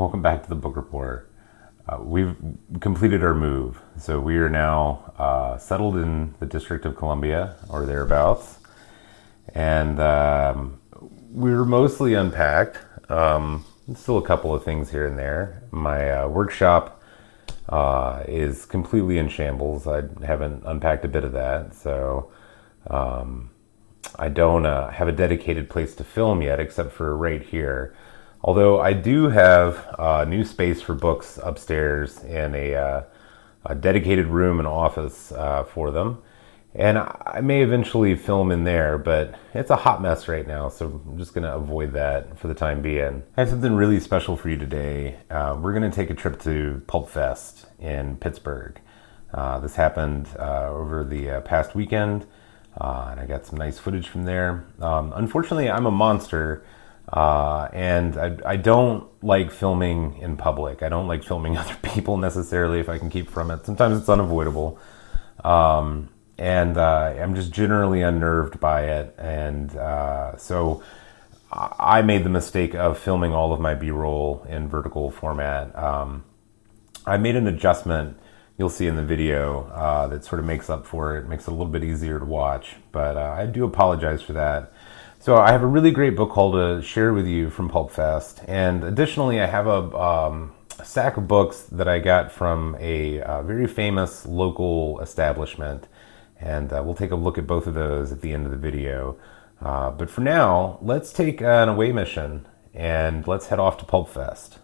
Welcome back to the book report. We've completed our move, so we are now settled in the District of Columbia or thereabouts, and we're mostly unpacked. Still a couple of things here and there. My workshop is completely in shambles. I haven't unpacked a bit of that, so I don't have a dedicated place to film yet, except for right here. Although I do have new space for books upstairs and a dedicated room and office for them. And I may eventually film in there, but it's a hot mess right now, so I'm just going to avoid that for the time being. I have something really special for you today. We're going to take a trip to Pulpfest in Pittsburgh. This happened over the past weekend, and I got some nice footage from there. Unfortunately, I'm a monster. And I don't like filming in public. I don't like filming other people necessarily if I can keep from it. Sometimes it's unavoidable. And I'm just generally unnerved by it. And so I made the mistake of filming all of my B-roll in vertical format. I made an adjustment you'll see in the video that sort of makes up for it, makes it a little bit easier to watch. But I do apologize for that. So I have a really great book haul to share with you from Pulpfest, and additionally I have a stack of books that I got from a very famous local establishment, and we'll take a look at both of those at the end of the video. But for now, let's take an away mission, and let's head off to Pulpfest.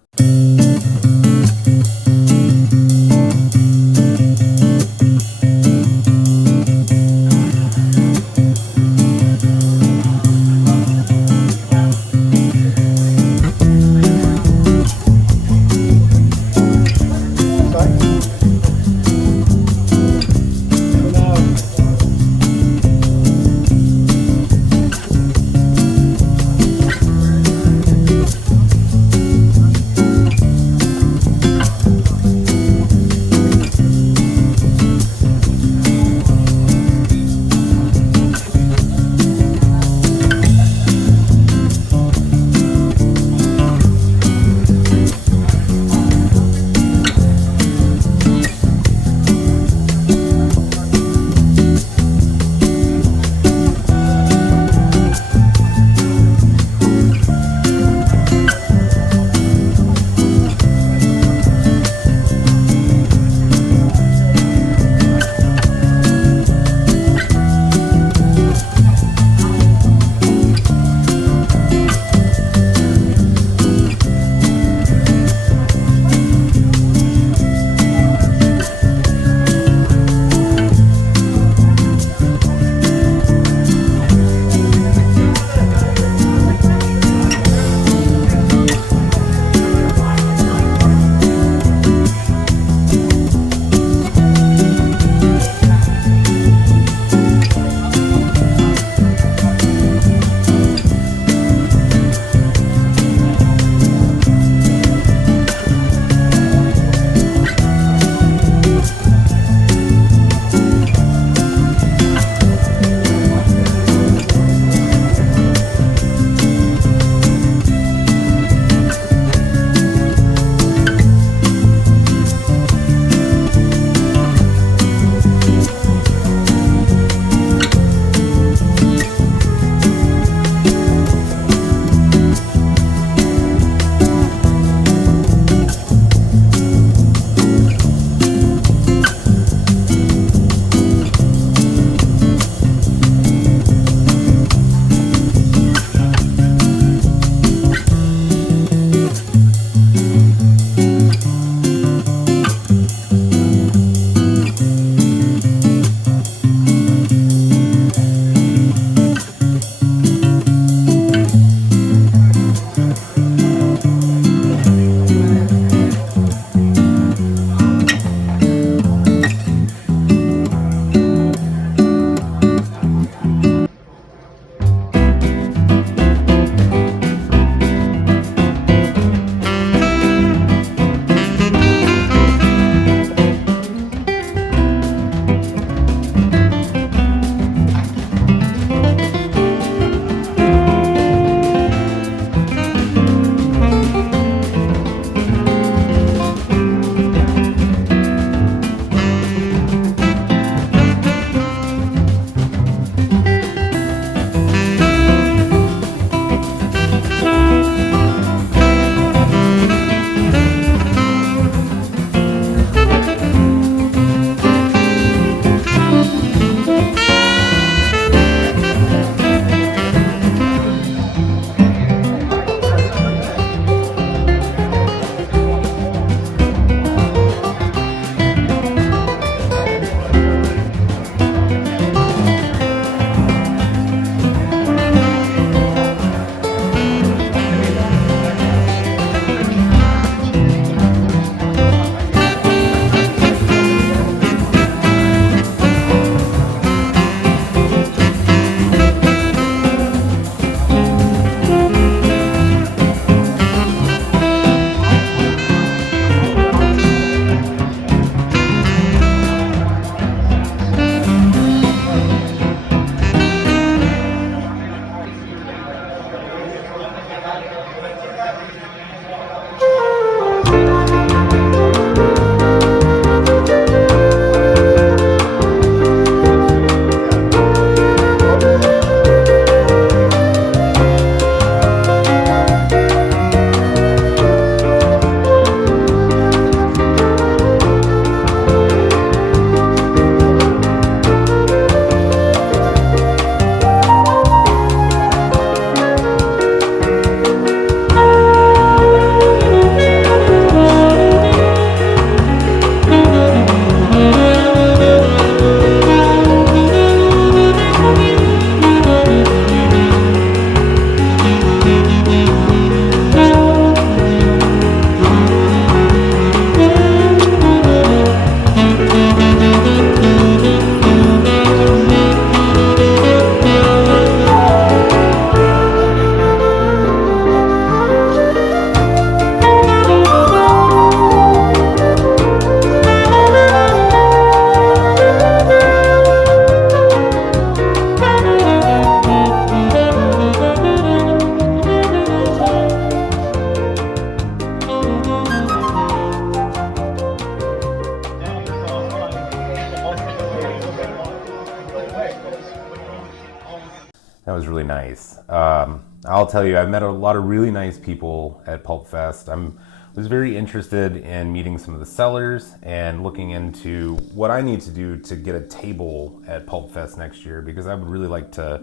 was really nice. I'll tell you, I met a lot of really nice people at Pulpfest. I was very interested in meeting some of the sellers and looking into what I need to do to get a table at Pulpfest next year, because I would really like to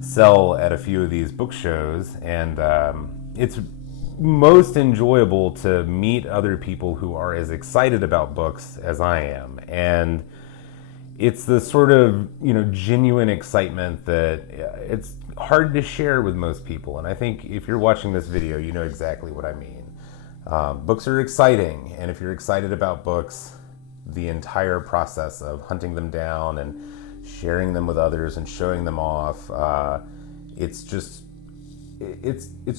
sell at a few of these book shows. And it's most enjoyable to meet other people who are as excited about books as I am. And it's the sort of, genuine excitement that it's hard to share with most people. And I think if you're watching this video, you know exactly what I mean. Books are exciting, and if you're excited about books, the entire process of hunting them down and sharing them with others and showing them off, it's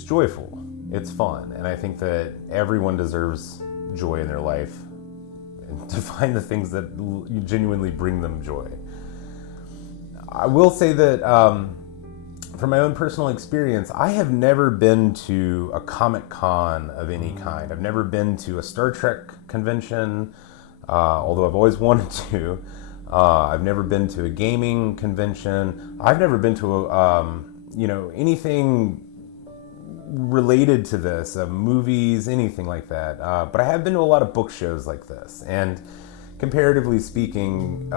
joyful. It's fun, and I think that everyone deserves joy in their life, and to find the things that genuinely bring them joy. I will say that from my own personal experience, I have never been to a Comic Con of any kind. I've never been to a Star Trek convention, although I've always wanted to. I've never been to a gaming convention. I've never been to anything related to this, movies, anything like that. But I have been to a lot of book shows like this, and comparatively speaking,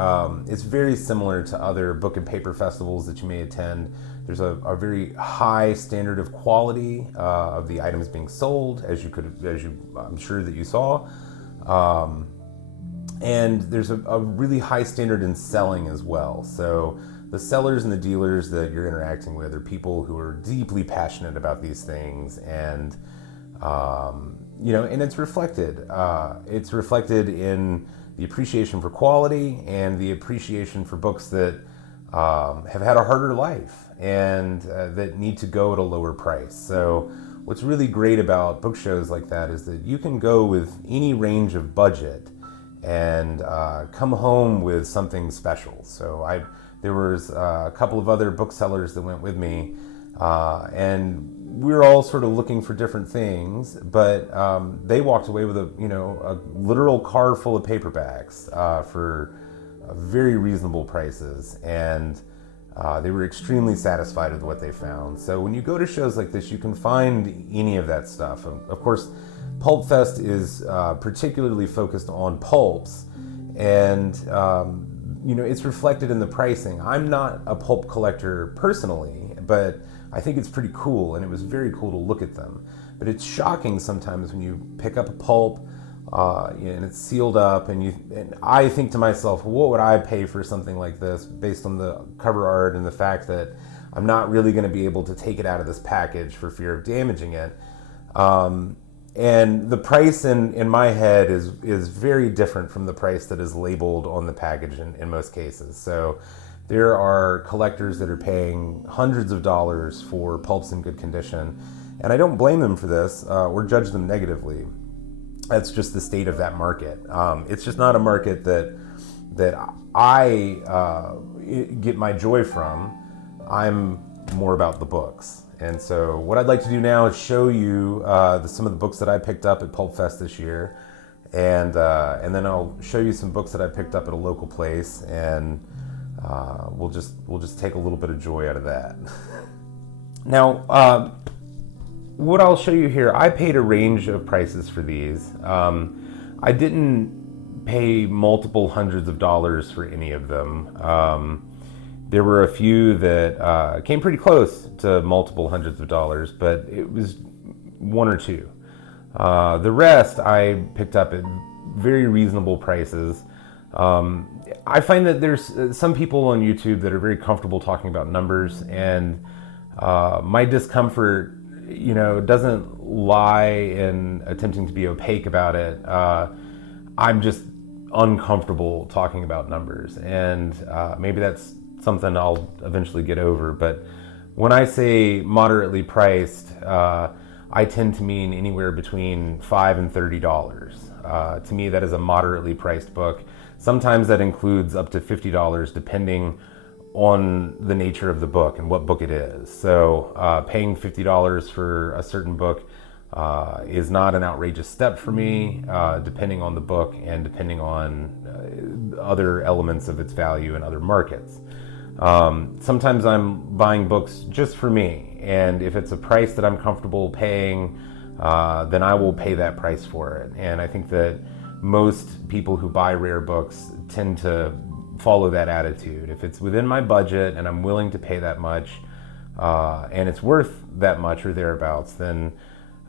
it's very similar to other book and paper festivals that you may attend. There's a very high standard of quality of the items being sold, as I'm sure that you saw. And there's a really high standard in selling as well. So the sellers and the dealers that you're interacting with are people who are deeply passionate about these things, and and it's reflected. It's reflected in the appreciation for quality and the appreciation for books that have had a harder life and that need to go at a lower price. So what's really great about book shows like that is that you can go with any range of budget and come home with something special. So there was a couple of other booksellers that went with me, and we were all sort of looking for different things, but they walked away with a literal car full of paperbacks for very reasonable prices, and they were extremely satisfied with what they found. So when you go to shows like this, you can find any of that stuff. Of course, Pulpfest is particularly focused on pulps, and it's reflected in the pricing. I'm not a pulp collector personally, but I think it's pretty cool, and it was very cool to look at them. But it's shocking sometimes when you pick up a pulp and it's sealed up, and I think to myself, what would I pay for something like this based on the cover art and the fact that I'm not really going to be able to take it out of this package for fear of damaging it. And the price in my head is very different from the price that is labeled on the package in most cases. So there are collectors that are paying hundreds of dollars for pulps in good condition, and I don't blame them for this or judge them negatively. That's just the state of that market. It's just not a market that I get my joy from. I'm more about the books. And so what I'd like to do now is show you some of the books that I picked up at Pulpfest this year, and then I'll show you some books that I picked up at a local place, and we'll just take a little bit of joy out of that. Now, what I'll show you here, I paid a range of prices for these. I didn't pay multiple hundreds of dollars for any of them. There were a few that came pretty close to multiple hundreds of dollars, but it was one or two. The rest I picked up at very reasonable prices. I find that there's some people on YouTube that are very comfortable talking about numbers, and my discomfort doesn't lie in attempting to be opaque about it. I'm just uncomfortable talking about numbers, and maybe that's something I'll eventually get over. But when I say moderately priced, I tend to mean anywhere between $5 and $30. To me, that is a moderately priced book. Sometimes that includes up to $50, depending on the nature of the book and what book it is. So paying $50 for a certain book is not an outrageous step for me, depending on the book and depending on other elements of its value in other markets. Sometimes I'm buying books just for me, and if it's a price that I'm comfortable paying, then I will pay that price for it. And I think that most people who buy rare books tend to follow that attitude. If it's within my budget and I'm willing to pay that much, and it's worth that much or thereabouts, then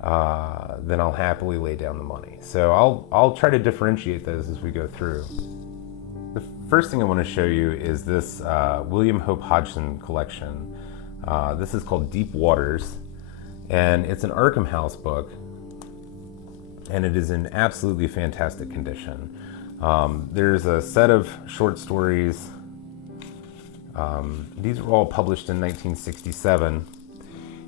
I'll happily lay down the money. So I'll try to differentiate those as we go through. The first thing I want to show you is this William Hope Hodgson collection. This is called Deep Waters, and it's an Arkham House book, and it is in absolutely fantastic condition. There's a set of short stories. These were all published in 1967,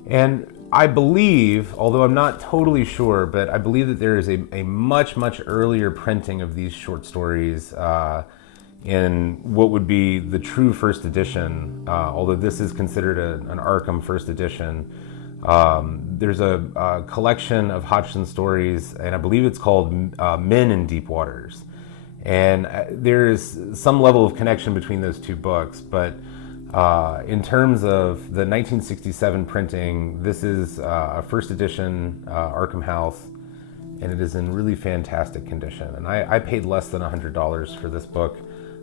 and I believe, although I'm not totally sure, but I believe that there is a much, much earlier printing of these short stories in what would be the true first edition, although this is considered an Arkham first edition. There's a collection of Hodgson stories, and I believe it's called Men in Deep Waters. And there's some level of connection between those two books, but in terms of the 1967 printing, this is a first edition Arkham House, and it is in really fantastic condition. And I paid less than $100 for this book,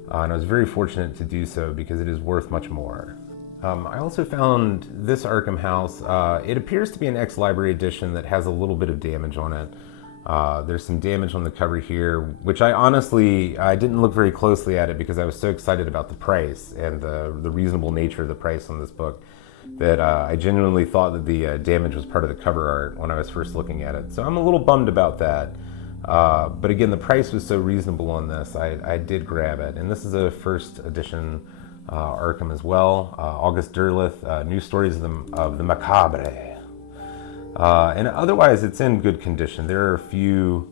and I was very fortunate to do so because it is worth much more. I also found this Arkham House. It appears to be an ex-library edition that has a little bit of damage on it. There's some damage on the cover here, which I didn't look very closely at it because I was so excited about the price and the reasonable nature of the price on this book that I genuinely thought that the damage was part of the cover art when I was first looking at it. So I'm a little bummed about that. But again, the price was so reasonable on this, I did grab it. And this is a first edition Arkham as well. August Derleth, New Stories of the Macabre. And otherwise, it's in good condition. There are a few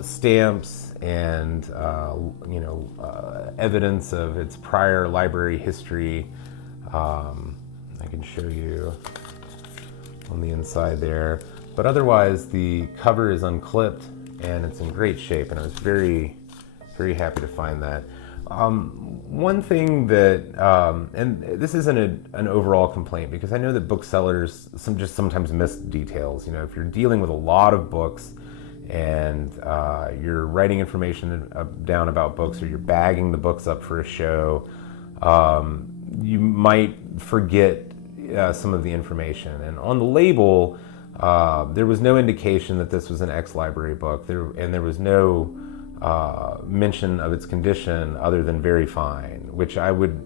stamps and evidence of its prior library history. I can show you on the inside there. But otherwise, the cover is unclipped and it's in great shape. And I was very, very happy to find that. One thing that, and this isn't an overall complaint because I know that booksellers sometimes miss details. You know, if you're dealing with a lot of books and you're writing information down about books, or you're bagging the books up for a show, you might forget some of the information. And on the label, there was no indication that this was an ex-library book, and there was no mention of its condition other than very fine, which I would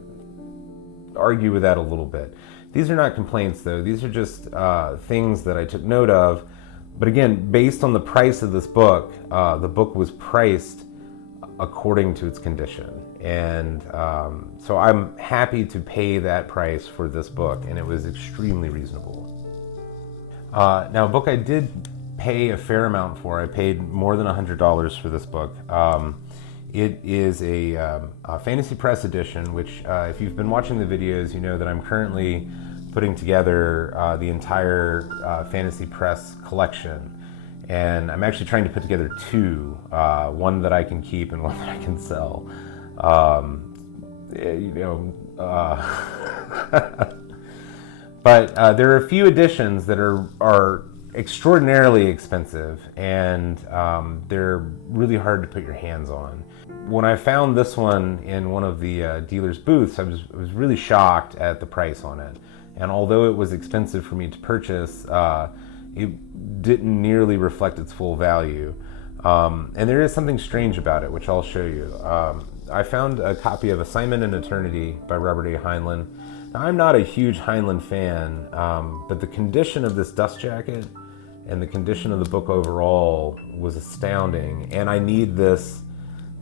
argue with that a little bit. These are not complaints though, these are just things that I took note of. But again, based on the price of this book, the book was priced according to its condition. And so I'm happy to pay that price for this book, and it was extremely reasonable. Now, a book I did pay a fair amount for. I paid more than $100 for this book. It is a Fantasy Press edition, which if you've been watching the videos, you know that I'm currently putting together the entire Fantasy Press collection. And I'm actually trying to put together two, one that I can keep and one that I can sell. But there are a few editions that are extraordinarily expensive, and they're really hard to put your hands on. When I found this one in one of the dealer's booths, I was really shocked at the price on it. And although it was expensive for me to purchase, it didn't nearly reflect its full value. And there is something strange about it, which I'll show you. I found a copy of Assignment in Eternity by Robert A. Heinlein. Now, I'm not a huge Heinlein fan, but the condition of this dust jacket and the condition of the book overall was astounding, and I need this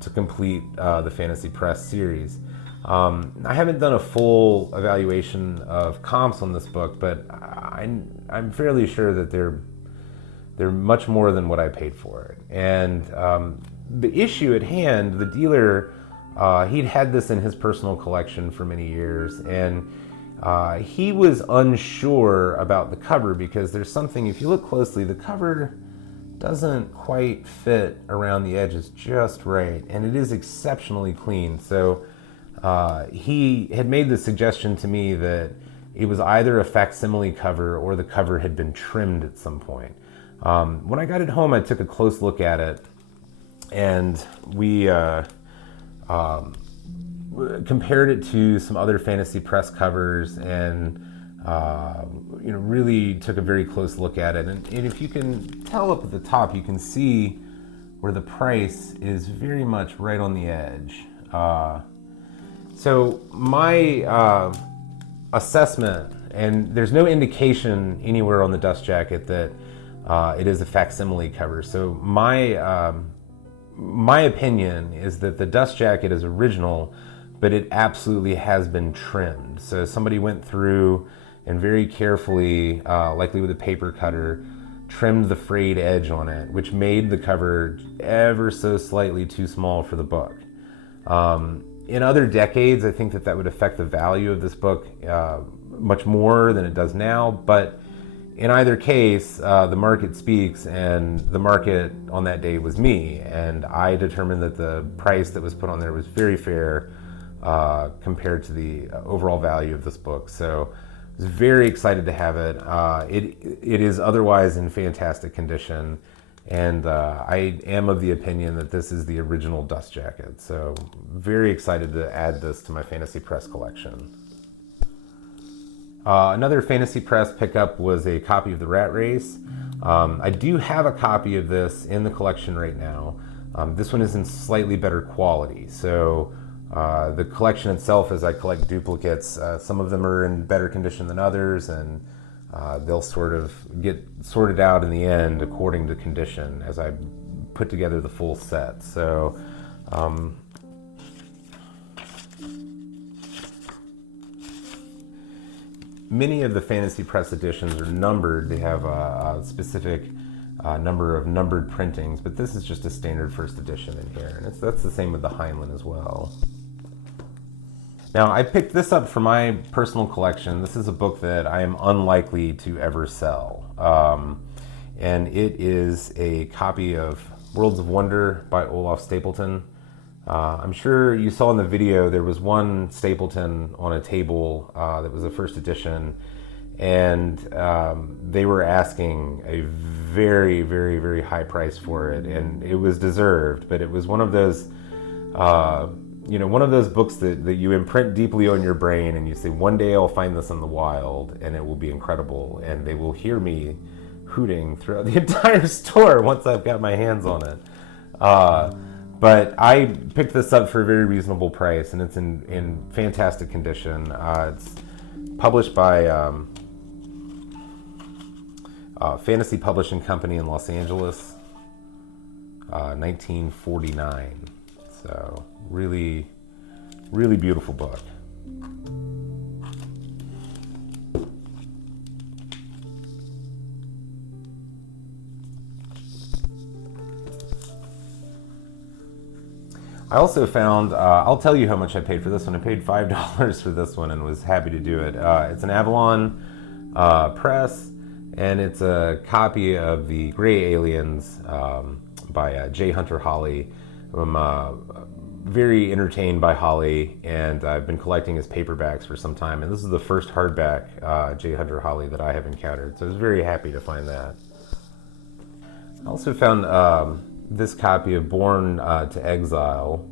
to complete the Fantasy Press series. I haven't done a full evaluation of comps on this book, but I'm fairly sure that they're much more than what I paid for it. And the issue at hand, the dealer, he'd had this in his personal collection for many years, and he was unsure about the cover because there's something, if you look closely, the cover doesn't quite fit around the edges just right, and it is exceptionally clean. So he had made the suggestion to me that it was either a facsimile cover or the cover had been trimmed at some point. When I got it home, I took a close look at it, and we compared it to some other Fantasy Press covers, and really took a very close look at it. And if you can tell up at the top, you can see where the price is very much right on the edge. So my assessment, and there's no indication anywhere on the dust jacket that it is a facsimile cover. So my opinion is that the dust jacket is original, but it absolutely has been trimmed. So somebody went through and very carefully, likely with a paper cutter, trimmed the frayed edge on it, which made the cover ever so slightly too small for the book. In other decades, I think that would affect the value of this book much more than it does now, but in either case, the market speaks, and the market on that day was me, and I determined that the price that was put on there was very fair compared to the overall value of this book. So I was very excited to have it. It is otherwise in fantastic condition, and I am of the opinion that this is the original dust jacket. So very excited to add this to my Fantasy Press collection. Another Fantasy Press pickup was a copy of The Rat Race. I do have a copy of this in the collection right now. This one is in slightly better quality. So the collection itself, as I collect duplicates, some of them are in better condition than others, and they'll sort of get sorted out in the end according to condition as I put together the full set. So many of the Fantasy Press editions are numbered. They have a specific number of numbered printings, but this is just a standard first edition in here, and that's the same with the Heinlein as well. Now, I picked this up for my personal collection. This is a book that I am unlikely to ever sell, and it is a copy of Worlds of Wonder by Olaf Stapleton. I'm sure you saw in the video there was one Stapleton on a table that was a first edition, and they were asking a very, very, very high price for it, and it was deserved. But it was one of those, one of those books that you imprint deeply on your brain, and you say, one day I'll find this in the wild, and it will be incredible, and they will hear me hooting throughout the entire store once I've got my hands on it. But I picked this up for a very reasonable price, and it's in fantastic condition. It's published by Fantasy Publishing Company in Los Angeles, 1949. So really, really beautiful book. I also found, I'll tell you how much I paid for this one. I paid $5 for this one and was happy to do it. It's an Avalon press, and it's a copy of The Gray Aliens by J. Hunter Holly. I'm very entertained by Holly, and I've been collecting his paperbacks for some time, and this is the first hardback J. Hunter Holly that I have encountered, so I was very happy to find that. I also found this copy of Born to Exile,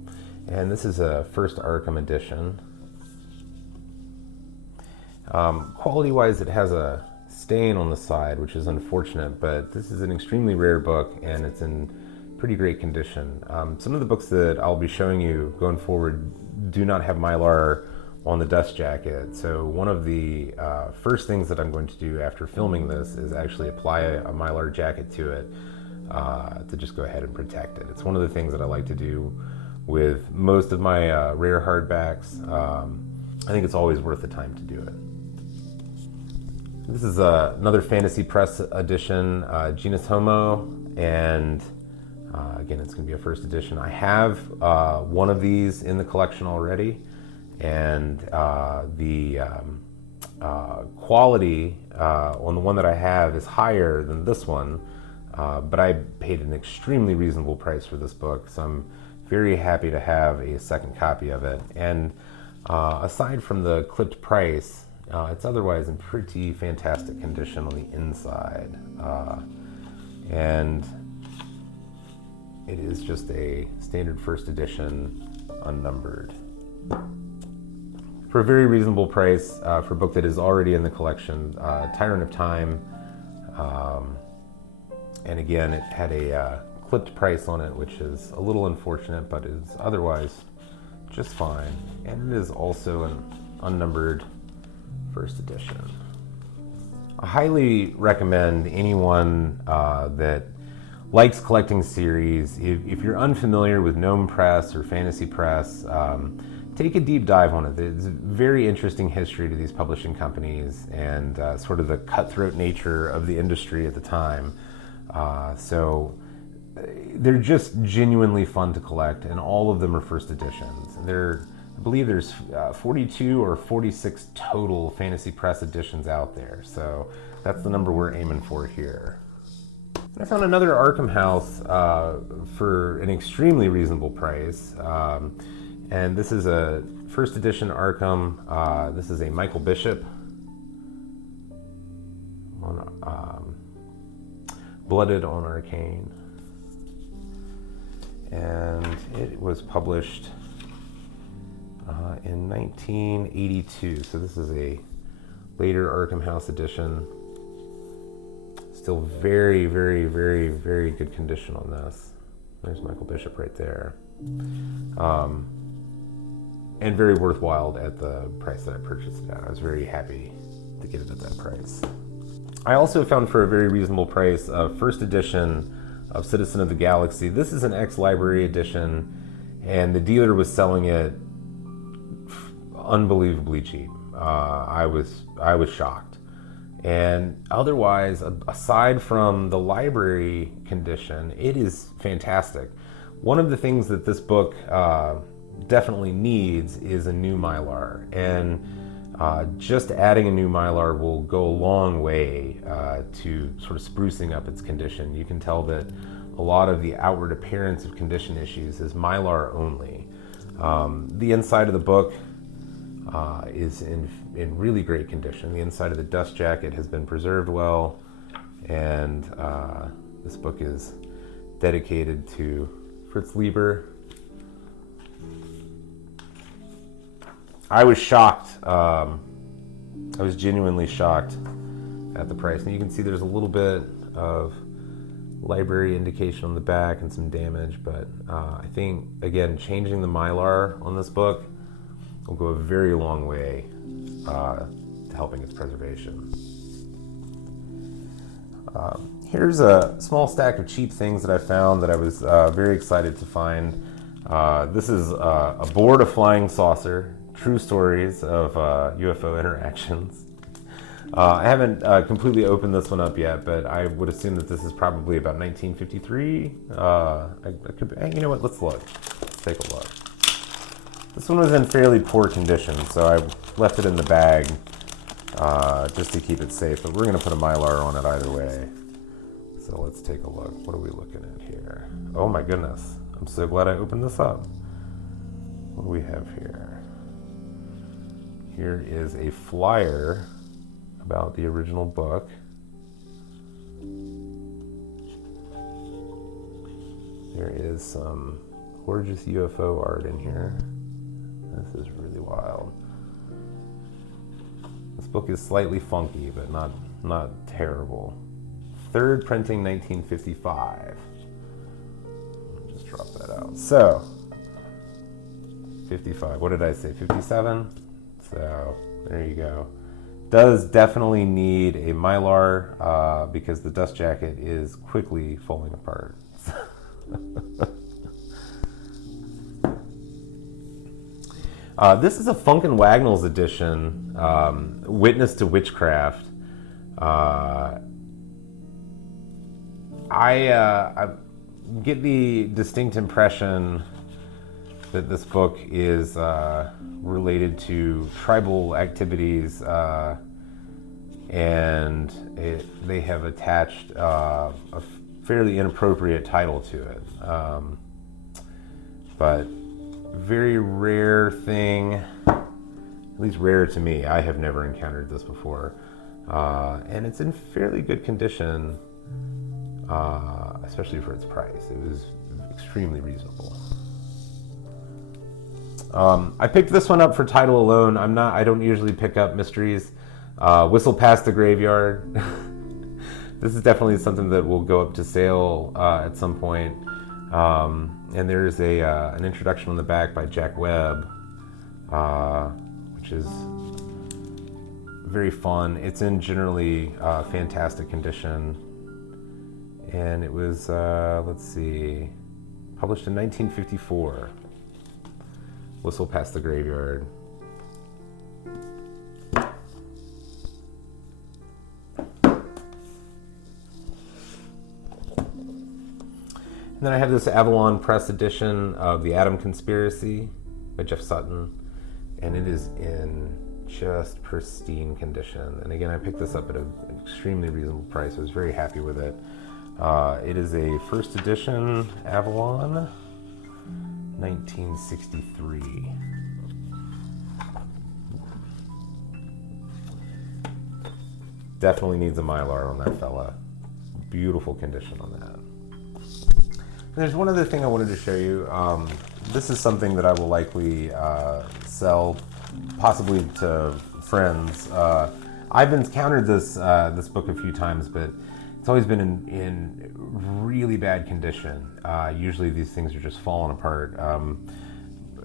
and this is a first Arkham edition. Quality-wise, it has a stain on the side, which is unfortunate, but this is an extremely rare book, and it's in pretty great condition. Some of the books that I'll be showing you going forward do not have Mylar on the dust jacket, so one of the first things that I'm going to do after filming this is actually apply a Mylar jacket to it to just go ahead and protect it. It's one of the things that I like to do with most of my rare hardbacks. I think it's always worth the time to do it. This is another Fantasy Press edition, Genus Homo, and again, it's going to be a first edition. I have one of these in the collection already, and the quality on the one that I have is higher than this one, but I paid an extremely reasonable price for this book, so I'm very happy to have a second copy of it. And Aside from the clipped price, it's otherwise in pretty fantastic condition on the inside. And it is just a standard first edition, unnumbered. For a very reasonable price, for a book that is already in the collection, Tyrant of Time. And again, it had a clipped price on it, which is a little unfortunate, but is otherwise just fine. And it is also an unnumbered first edition. I highly recommend anyone that likes collecting series. If you're unfamiliar with Gnome Press or Fantasy Press, take a deep dive on it. It's a very interesting history to these publishing companies and sort of the cutthroat nature of the industry at the time. So they're just genuinely fun to collect, and all of them are first editions. I believe there's 42 or 46 total Fantasy Press editions out there. So that's the number we're aiming for here. I found another Arkham House for an extremely reasonable price. And this is a first edition Arkham. This is a Michael Bishop on Blooded on Arcane. And it was published in 1982. So this is a later Arkham House edition. Still very, very, very, very good condition on this. There's Michael Bishop right there. And very worthwhile at the price that I purchased it at. I was very happy to get it at that price. I also found for a very reasonable price a first edition of Citizen of the Galaxy. This is an ex-library edition, and the dealer was selling it unbelievably cheap. I was shocked. And otherwise, aside from the library condition, it is fantastic. One of the things that this book definitely needs is a new Mylar, and just adding a new Mylar will go a long way to sort of sprucing up its condition. You can tell that a lot of the outward appearance of condition issues is Mylar only. The inside of the book is in really great condition. The inside of the dust jacket has been preserved well, and this book is dedicated to Fritz Lieber. I was shocked. I was genuinely shocked at the price. And you can see there's a little bit of library indication on the back and some damage, but I think, again, changing the Mylar on this book will go a very long way to helping its preservation. Here's a small stack of cheap things that I found that I was very excited to find. This is a board of flying saucer, true stories of UFO interactions. I haven't completely opened this one up yet, but I would assume that this is probably about 1953. You know what, let's look. Let's take a look. This one was in fairly poor condition, so I left it in the bag just to keep it safe, but we're going to put a Mylar on it either way. So let's take a look. What are we looking at here? Oh my goodness. I'm so glad I opened this up. What do we have here? Here is a flyer about the original book. There is some gorgeous UFO art in here. This is really wild. This book is slightly funky, but not terrible. Third printing, 1955. I'll just drop that out. So, 55. What did I say? 57? So, there you go. Does definitely need a Mylar because the dust jacket is quickly falling apart. This is a Funk and Wagnalls edition, Witness to Witchcraft. I get the distinct impression that this book is related to tribal activities, and they have attached a fairly inappropriate title to it. But very rare thing least rare to me. I have never encountered this before. And it's in fairly good condition, especially for its price. It was extremely reasonable. I picked this one up for title alone. I don't usually pick up mysteries. Whistle Past the Graveyard. This is definitely something that will go up to sale at some point. And there's an introduction on the back by Jack Webb, which is very fun. It's in generally fantastic condition. And it was, let's see, published in 1954. Whistle Past the Graveyard. And then I have this Avalon Press edition of The Atom Conspiracy by Jeff Sutton, and it is in just pristine condition. And again, I picked this up at an extremely reasonable price. I was very happy with it. It is a first edition Avalon, 1963. Definitely needs a Mylar on that fella. Beautiful condition on that. There's one other thing I wanted to show you. This is something that I will likely sell, possibly to friends. I've encountered this book a few times, but it's always been in really bad condition. Usually these things are just falling apart.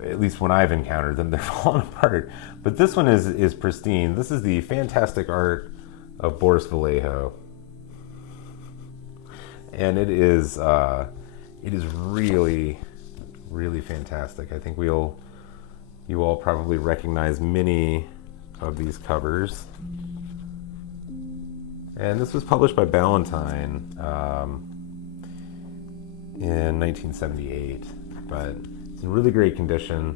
At least when I've encountered them, they're falling apart. But this one is pristine. This is the fantastic art of Boris Vallejo, and it is really, really fantastic. I think you all probably recognize many of these covers. And this was published by Ballantine in 1978, but it's in really great condition.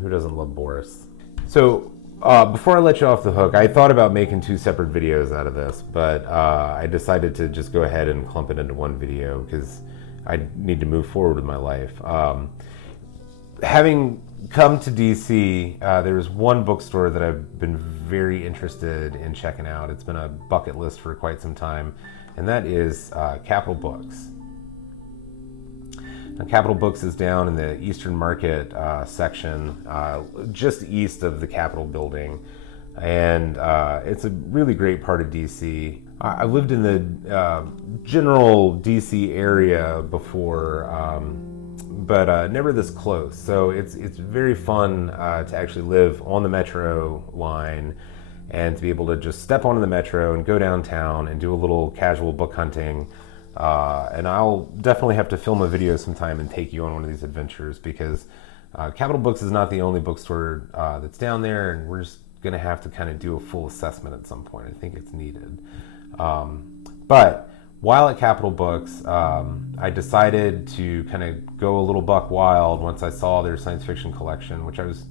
Who doesn't love Boris? So before I let you off the hook, I thought about making 2 separate videos out of this, but I decided to just go ahead and clump it into one video because I need to move forward with my life. Having come to DC, there is one bookstore that I've been very interested in checking out. It's been a bucket list for quite some time, and that is Capitol Books. Now, Capitol Books is down in the Eastern Market section, just east of the Capitol building, and it's a really great part of DC. I lived in the general DC area before, but never this close. So it's very fun to actually live on the metro line and to be able to just step onto the metro and go downtown and do a little casual book hunting. And I'll definitely have to film a video sometime and take you on one of these adventures, because Capitol Books is not the only bookstore that's down there, and we're just going to have to kind of do a full assessment at some point. I think it's needed. But while at Capitol Books, I decided to kind of go a little buck wild once I saw their science fiction collection, which I was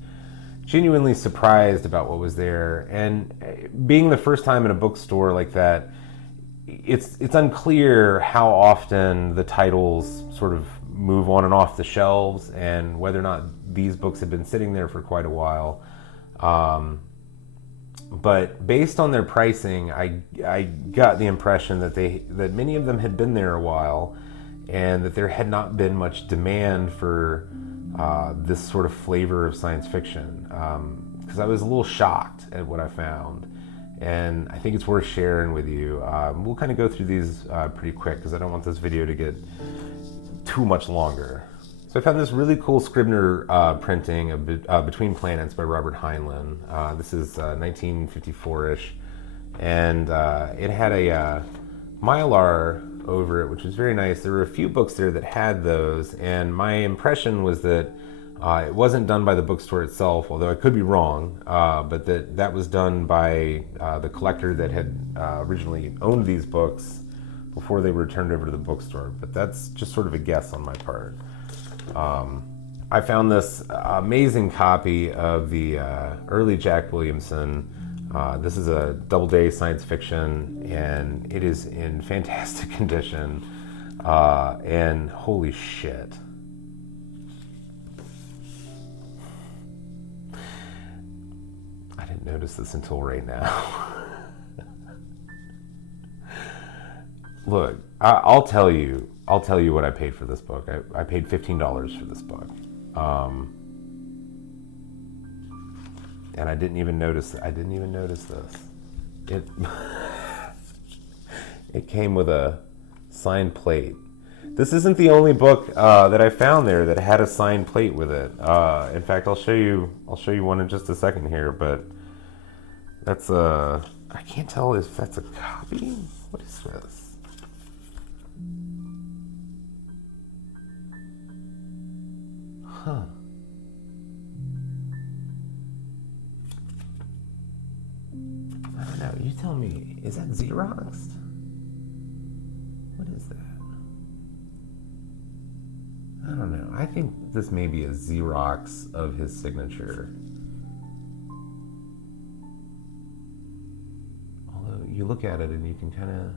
genuinely surprised about what was there. And being the first time in a bookstore like that, it's unclear how often the titles sort of move on and off the shelves, and whether or not these books have been sitting there for quite a while. But based on their pricing, I got the impression that many of them had been there a while, and that there had not been much demand for this sort of flavor of science fiction. Because I was a little shocked at what I found, and I think it's worth sharing with you. We'll kind of go through these pretty quick, because I don't want this video to get too much longer. So I found this really cool Scribner printing of Between Planets by Robert Heinlein. This is 1954-ish, and it had a Mylar over it, which was very nice. There were a few books there that had those, and my impression was that it wasn't done by the bookstore itself, although I could be wrong, but that was done by the collector that had originally owned these books before they were turned over to the bookstore. But that's just sort of a guess on my part. I found this amazing copy of the early Jack Williamson. This is a Doubleday science fiction, and it is in fantastic condition. And holy shit. notice this until right now. Look, I'll tell you what I paid for this book. I paid $15 for this book. And I didn't even notice this. It came with a signed plate. This isn't the only book that I found there that had a signed plate with it. In fact, I'll show you one in just a second here, but that's I can't tell if that's a copy. What is this? Huh. I don't know. You tell me. Is that Xeroxed? What is that? I don't know. I think this may be a Xerox of his signature. Although you look at it and you can kind of...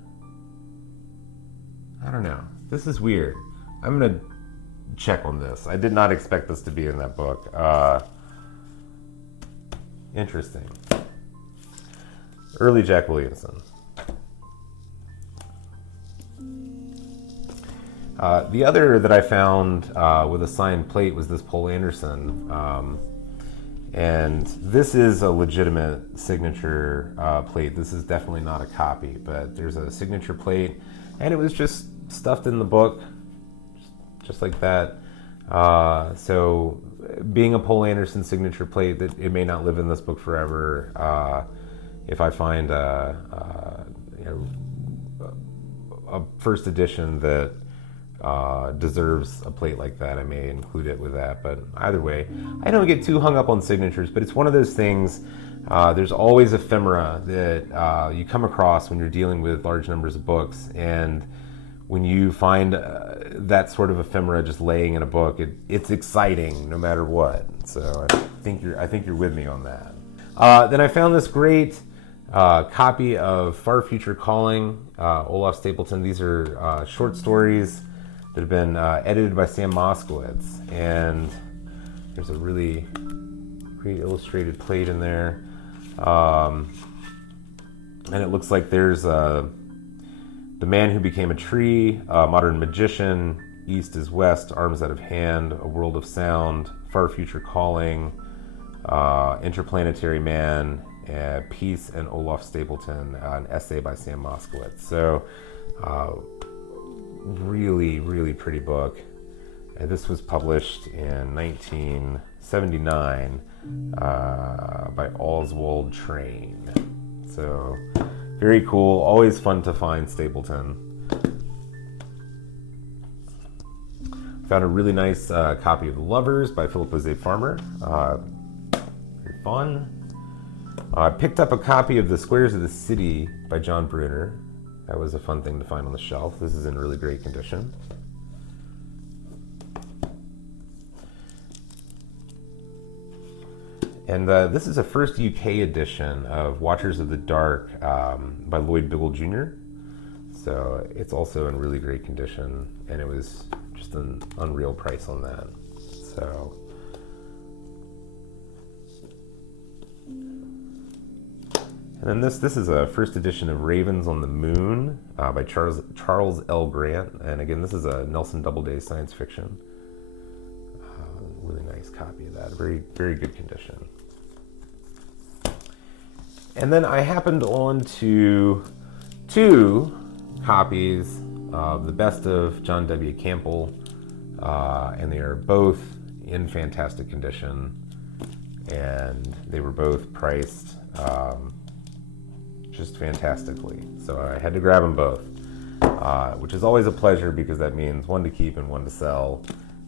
I don't know. This is weird. I'm going to check on this. I did not expect this to be in that book. Interesting. Early Jack Williamson. The other that I found with a signed plate was this Poul Anderson. And this is a legitimate signature plate. This is definitely not a copy, but there's a signature plate, and it was just stuffed in the book, just like that. So being a Poul Anderson signature plate, that it may not live in this book forever. If I find a first edition that deserves a plate like that, I may include it with that. But either way, I don't get too hung up on signatures, but it's one of those things. There's always ephemera that you come across when you're dealing with large numbers of books, and when you find that sort of ephemera just laying in a book, it's exciting no matter what. So I think you're with me on that. Then I found this great copy of Far Future Calling, Olaf Stapleton. These are short stories that have been edited by Sam Moskowitz, and there's a really great illustrated plate in there, and it looks like there's The Man Who Became a Tree, Modern Magician, East is West, Arms Out of Hand, A World of Sound, Far Future Calling, Interplanetary Man, Peace, and Olaf Stapleton, an essay by Sam Moskowitz. So really, really pretty book. This was published in 1979 by Oswald Train. So very cool. Always fun to find Stapleton. Found a really nice copy of The Lovers by Philip Jose Farmer. Very fun. I picked up a copy of The Squares of the City by John Brunner. That was a fun thing to find on the shelf. This is in really great condition. And this is a first UK edition of Watchers of the Dark by Lloyd Biggle Jr. So it's also in really great condition, and it was just an unreal price on that. So and then this is a first edition of Ravens on the Moon by Charles L. Grant. And again, this is a Nelson Doubleday science fiction. Really nice copy of that. Very, very good condition. And then I happened on to 2 copies of The Best of John W. Campbell, and they are both in fantastic condition, and they were both priced just fantastically. So I had to grab them both, which is always a pleasure because that means one to keep and one to sell,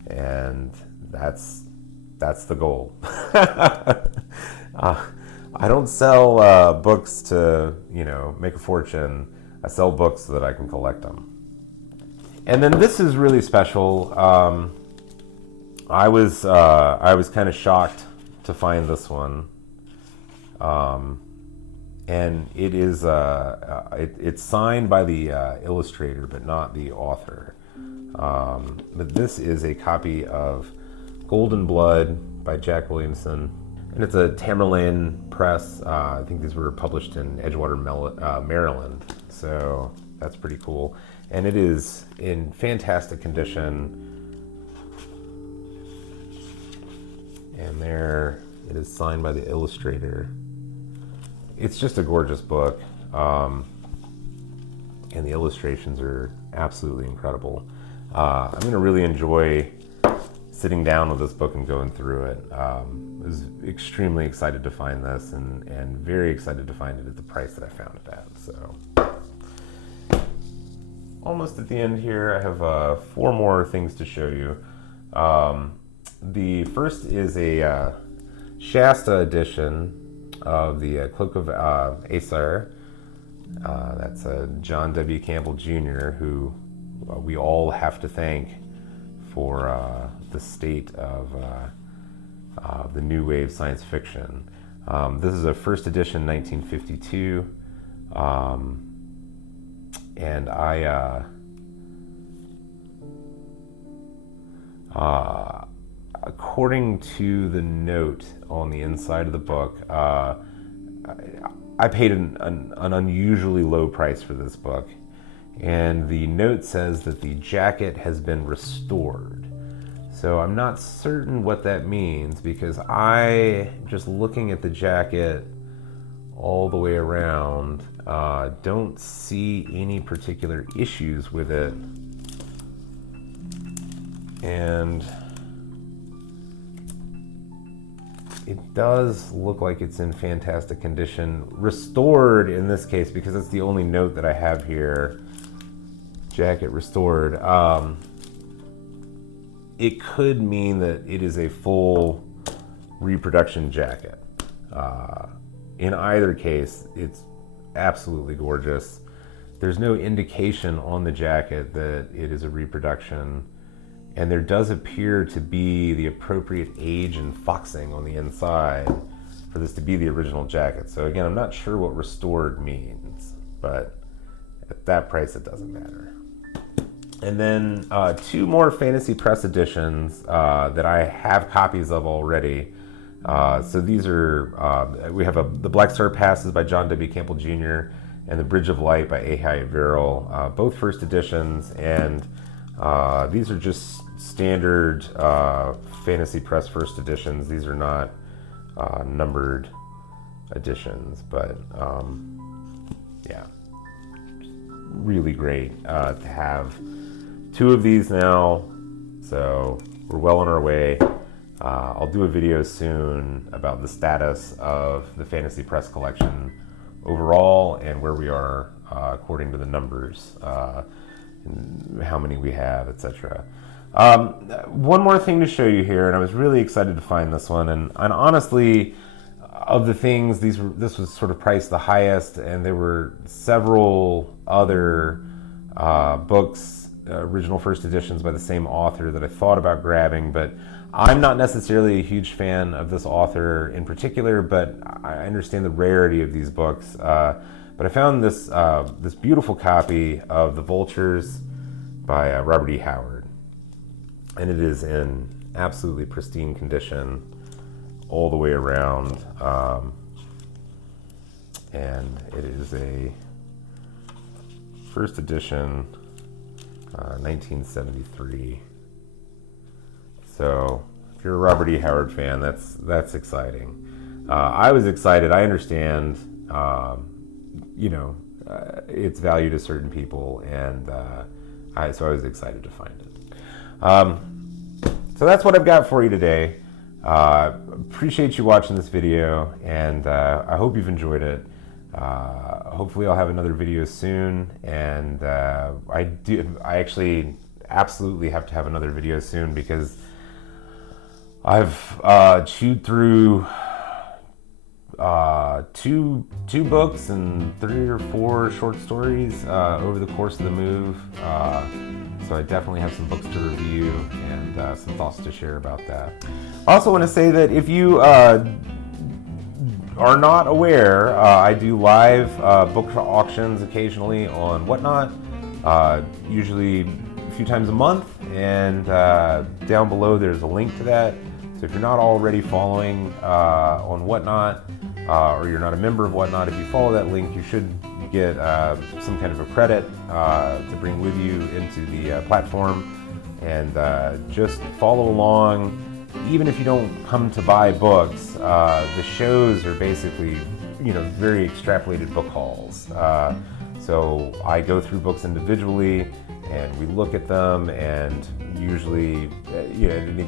and that's the goal. I don't sell books to, make a fortune. I sell books so that I can collect them. And then this is really special. I was kind of shocked to find this one. And it is it's signed by the illustrator, but not the author. But this is a copy of Golden Blood by Jack Williamson. And it's a Tamerlane press. I think these were published in Edgewater, Maryland. So that's pretty cool. And it is in fantastic condition. And there it is, signed by the illustrator. It's just a gorgeous book. And the illustrations are absolutely incredible. I'm going to really enjoy sitting down with this book and going through it. I was extremely excited to find this, and very excited to find it at the price that I found it at. So, almost at the end here, I have 4 more things to show you. The first is a Shasta edition of the Cloak of Aesir. That's John W. Campbell Jr., who we all have to thank for the state of the new wave science fiction. This is a first edition 1952, and according to the note on the inside of the book, I paid an unusually low price for this book, and the note says that the jacket has been restored. So I'm not certain what that means, because just looking at the jacket all the way around, don't see any particular issues with it. And it does look like it's in fantastic condition. Restored in this case, because it's the only note that I have here. Jacket restored. It could mean that it is a full reproduction jacket. In either case, it's absolutely gorgeous. There's no indication on the jacket that it is a reproduction. And there does appear to be the appropriate age and foxing on the inside for this to be the original jacket. So again, I'm not sure what restored means, but at that price, it doesn't matter. And then 2 more Fantasy Press editions that I have copies of already. So these are, we have the Black Star Passes by John W. Campbell Jr. and The Bridge of Light by A. Hyatt Verrill, both first editions. And these are just standard Fantasy Press first editions. These are not numbered editions, but yeah, really great to have 2 of these now. So we're well on our way. I'll do a video soon about the status of the Fantasy Press collection overall and where we are according to the numbers. And how many we have, etc. One more thing to show you here, and I was really excited to find this one. And honestly, of the things, this was sort of priced the highest, and there were several other books, original first editions by the same author that I thought about grabbing, but I'm not necessarily a huge fan of this author in particular, but I understand the rarity of these books. But I found this this beautiful copy of The Vultures by Robert E. Howard. And it is in absolutely pristine condition all the way around. And it is a first edition, 1973. So if you're a Robert E. Howard fan, that's exciting. I was excited. I understand its value to certain people, and so I was excited to find it. So that's what I've got for you today. Appreciate you watching this video, and I hope you've enjoyed it. Hopefully I'll have another video soon, and I actually absolutely have to have another video soon, because I've chewed through two books and 3 or 4 short stories over the course of the move. So I definitely have some books to review and some thoughts to share about that. I also want to say that if you are not aware, I do live book auctions occasionally on Whatnot, usually a few times a month, and down below there's a link to that. So So if you're not already following on Whatnot, or you're not a member of Whatnot, if you follow that link, you should get some kind of a credit to bring with you into the platform, and just follow along. Even if you don't come to buy books, the shows are basically, very extrapolated book hauls. So I go through books individually, and we look at them, and usually, at any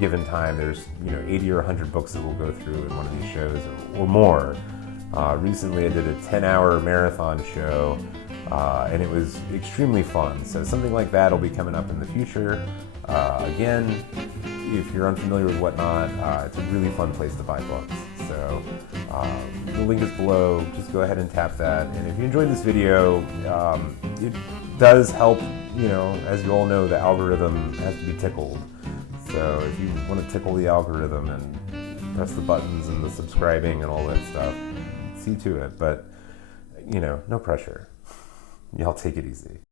given time, there's 80 or 100 books that we'll go through in one of these shows, or more. Recently, I did a 10-hour marathon show, and it was extremely fun. So something like that will be coming up in the future. Again, if you're unfamiliar with Whatnot, it's a really fun place to buy books. So the link is below. Just go ahead and tap that. And if you enjoyed this video, it does help. As you all know, the algorithm has to be tickled. So if you want to tickle the algorithm and press the buttons and the subscribing and all that stuff, see to it. But no pressure. Y'all take it easy.